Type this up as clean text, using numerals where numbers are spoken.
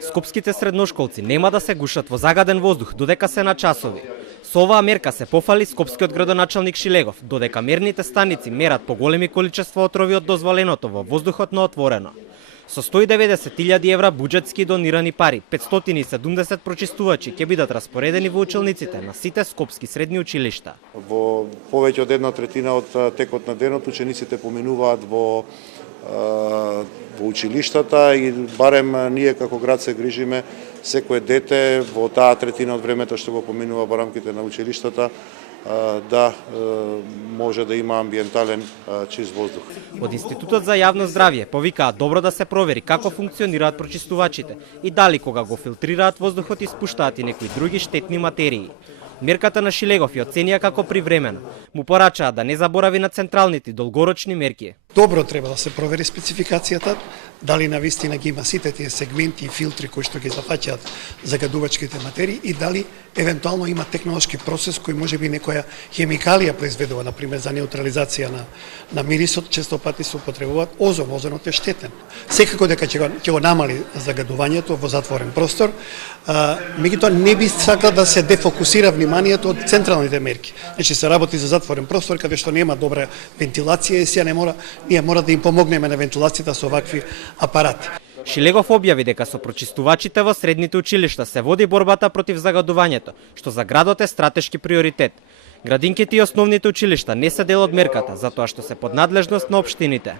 Скопските средношколци нема да се гушат во загаден воздух додека се на часови. Со оваа мерка се пофали скопскиот градоначалник Шилегов, додека мерните станици мерат поголеми количества отрови од дозволеното во воздухот на отворено. Со 190.000 евра буџетски донирани пари, 570 прочистувачи ќе бидат распоредени во училниците на сите скопски средни училишта. Во повеќе од 1/3 од текот на денот учениците поминуваат во училиштата и барем ние како град се грижиме секое дете во таа третина од времето што го поминува во рамките на училиштата да може да има амбиентален чист воздух. Од Институтот за јавно здравје повикаат добро да се провери како функционираат прочистувачите и дали кога го филтрираат воздухот испуштаат и некои други штетни материи. Мерката на Шилегов ја оценија како привремена. Му порачаа да не заборави на централните долгорочни мерки. Добро треба да се провери спецификацијата, дали навистина ги има сите тие сегменти и филтри кои што ги зафаќаат загадувачките материи и дали евентуално има технолошки процес кој можеби некоја хемикалија произведува, например за неутрализација на мирисот, често пати се употребуваат озон, озонот е штетен. Секако дека ќе го намали загадувањето во затворен простор, меѓутоа не би сакал да се дефокусира вниманието од централните мерки. Значи се работи за затворен простор каде што нема добра вентилација и сега ние мора да им помогнеме на вентилацијата со вакви апарати. Шилегов објави дека со прочистувачите во средните училишта се води борбата против загадувањето, што за градот е стратешки приоритет. Градинките и основните училишта не се дел од мерката, затоа што се под надлежност на општините.